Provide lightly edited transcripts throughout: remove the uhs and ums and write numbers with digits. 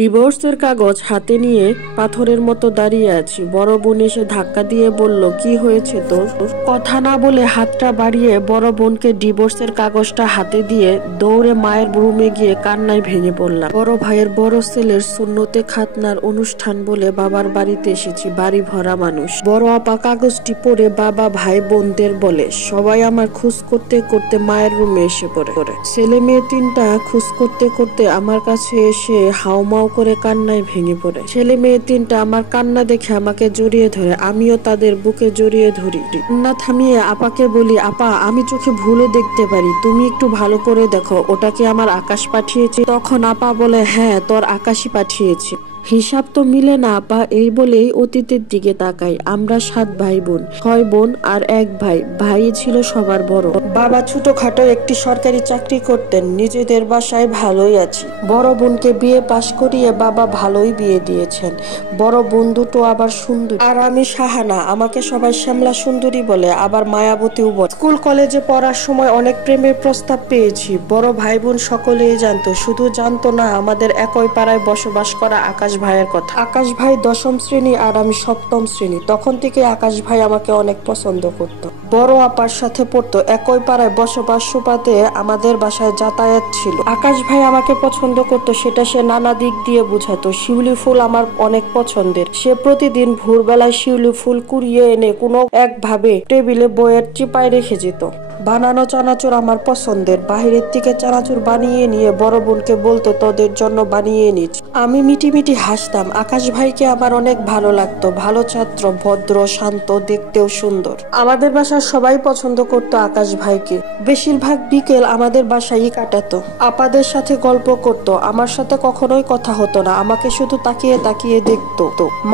ডিভোর্সের কাগজ হাতে নিয়ে পাথরের মতো দাঁড়িয়ে আছি। বড় বোন এসে ধাক্কা দিয়ে বলল, কি হয়েছে তোর? কথা না বলে হাতটা বাড়িয়ে বড় বোনকে ডিভোর্সের কাগজটা হাতে দিয়ে দৌড়ে মায়ের রুমে গিয়ে কান্নায় ভেঙে পড়লাম। বড় ভাইয়ের বড় ছেলের সুন্নতে খাতনার অনুষ্ঠান বলে বাবার বাড়িতে এসেছি। বাড়ি ভরা মানুষ। বড় আপা কাগজটি পড়ে বাবা ভাই বোনদের বলে, সবাই আমার খোঁজ করতে করতে মায়ের রুমে এসে পড়ে। ছেলে মেয়ে তিনটা খোঁজ করতে করতে আমার কাছে এসে হাউমাউ করে কান্নায় ভেঙে পড়ে। ছেলে মেয়ে তিনটা আমার কান্না দেখে আমাকে জড়িয়ে ধরে, আমিও তাদের বুকে জড়িয়ে ধরি। কান্না থামিয়ে আপাকে বলি, আপা আমি চোখে ভুলও দেখতে পারি, তুমি একটু ভালো করে দেখো, ওটা কি আমার আকাশ পাঠিয়েছে? তখন আপা বলে, হ্যাঁ তোর আকাশই পাঠিয়েছে। হিসাব তো মিলে না আপা। এই বলেই অতীতের দিকে তাকাই। আমরা 7 ভাই বোন, 6 বোন আর 1 ভাই। ভাই ছিল সবার বড়। বাবা ছোটখাটো একটি সরকারি চাকরি করতেন। নিজেদের বাসায় ভালোই আছি। বড় বোনকে বিয়ে পাশ করিয়ে বাবা ভালোই বিয়ে দিয়েছেন। বড় বোন দুটো আবার সুন্দরী, আর আমি সাহানা। আমাকে সবাই শ্যামলা সুন্দরী বলে, আবার মায়াবতীও বলে। স্কুল কলেজে পড়ার সময় অনেক প্রেমের প্রস্তাব পেয়েছি। বড় ভাই বোন সকলেই জানতো, শুধু জানতো না আমাদের একই পাড়ায় বসবাস করা আকাশ ভাইয়ের কথা। আকাশ ভাই 10ম শ্রেণী আর আমি 7ম শ্রেণী। তখন থেকে আকাশ ভাই আমাকে অনেক পছন্দ করত। বড় আপার সাথে পড়তো, একই পাড়ায় বসবাস সুবাদে আমাদের বাসায় যাতায়াত ছিল। আকাশ ভাই আমাকে পছন্দ করত, সেটা সে নানা দিক দিয়ে বুঝাতো। শিউলি ফুল আমার অনেক পছন্দের। সে প্রতিদিন ভোরবেলায় শিউলি ফুল কুড়িয়ে এনে কোনো একভাবে টেবিলে বইয়ের চিপায় রেখে যেত। বানানো চানাচুর আমার পছন্দের। বাহিরের থেকে চানাচুর বানিয়ে নিয়ে বড় বোনকে বলতো, তোদের জন্য বানিয়ে নিচ্ছি। আমি মিটি মিটি হাসতাম। আকাশ ভাইকে আমার অনেক ভালো লাগতো। ভালো ছাত্র, ভদ্র, শান্ত, দেখতেও সুন্দর। আমাদের বাসার সবাই পছন্দ করতো আকাশ ভাইকে। বেশিরভাগ বিকেল আমাদের বাসায়ই কাটাতো। আপাদের সাথে গল্প করত। আমার সাথে কখনোই কথা হতো না, আমাকে শুধু তাকিয়ে তাকিয়ে দেখতো।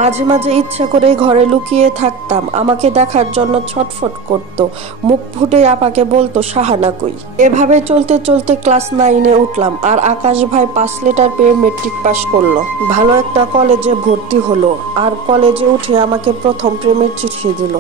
মাঝে মাঝে ইচ্ছা করে ঘরে লুকিয়ে থাকতাম। আমাকে দেখার জন্য ছটফট করত। মুখ ফুটে আপাকে বলতো, সাহানা কই? এভাবে চলতে চলতে ক্লাস 9-এ উঠলাম। আর আকাশ ভাই 5 লেটার পেয়ে মেট্রিক পাস করলো। ভালো একটা কলেজে ভর্তি হলো। আর কলেজে উঠে আমাকে প্রথম প্রেমের চিঠি দিল।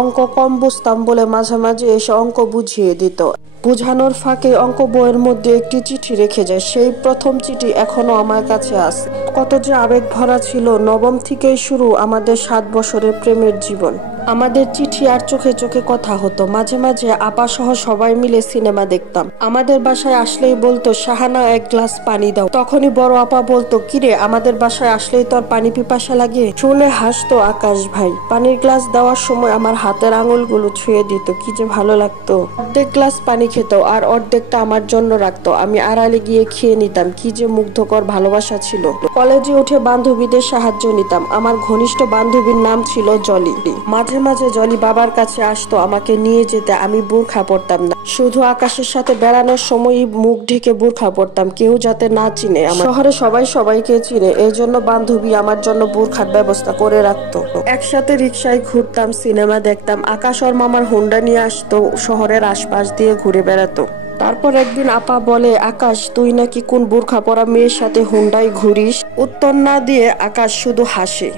অঙ্ক কম বুঝতাম বলে মাঝে মাঝে এসে অঙ্ক বুঝিয়ে দিত। বুঝানোর ফাঁকে অঙ্ক বইয়ের মধ্যে একটি চিঠি রেখে যায়। সেই প্রথম চিঠি এখনো আমার কাছে আছে। কত যে আবেগ ভরা ছিল। 9ম থেকেই শুরু আমাদের 7 বছরের প্রেমের জীবন। আমাদের চিঠি আর চোখে চোখে কথা হতো। মাঝে মাঝে আপা সহ সবাই মিলে সিনেমা দেখতাম। আমাদের বাসায় আসলেই বলতো, সাহানা 1 গ্লাস পানি দাও। তখনই বড় আপা বলতো, কিরে আমাদের বাসায় আসলেই তোর পানি পিপাসা লাগে? শুনে হাসতো আকাশ ভাই। পানির গ্লাস দেওয়ার সময় আমার হাতের আঙুলগুলো ছুঁয়ে দিত, কি যে ভালো লাগতো। অর্ধেক গ্লাস পানি খেত আর অর্ধেকটা আমার জন্য রাখতো। আমি আড়ালে গিয়ে খেয়ে নিতাম। কি যে মুগ্ধকর ভালোবাসা ছিল। কলেজে উঠে বান্ধবীদের সাহায্য নিতাম। আমার ঘনিষ্ঠ বান্ধবীর নাম ছিল জলি। মাঝে মাঝে জলি বাবার কাছে আসতো আমাকে নিয়ে যেতে। আমি বোরখা পরতাম না। শুধু আকাশের সাথে বেড়ানোর সময়ই মুখ ঢেকে বোরখা পরতাম, কেউ যাতে না চিনে। আমার শহরে সবাই সবাইকে চিনে, এই জন্য বান্ধবী আমার জন্য বোরখার ব্যবস্থা করে রাখতো। একসাথে রিক্সায় ঘুরতাম, সিনেমা দেখতাম। আকাশ ওর মামার হোন্ডা নিয়ে আসতো, শহরের আশপাশ দিয়ে ঘুরে বেড়াতো। তারপর একদিন আপা বলে, আকাশ তুই নাকি কোন বোরখা পরা মেয়ের সাথে হোন্ডায় ঘুরিস? উত্তর না দিয়ে আকাশ শুধু হাসে।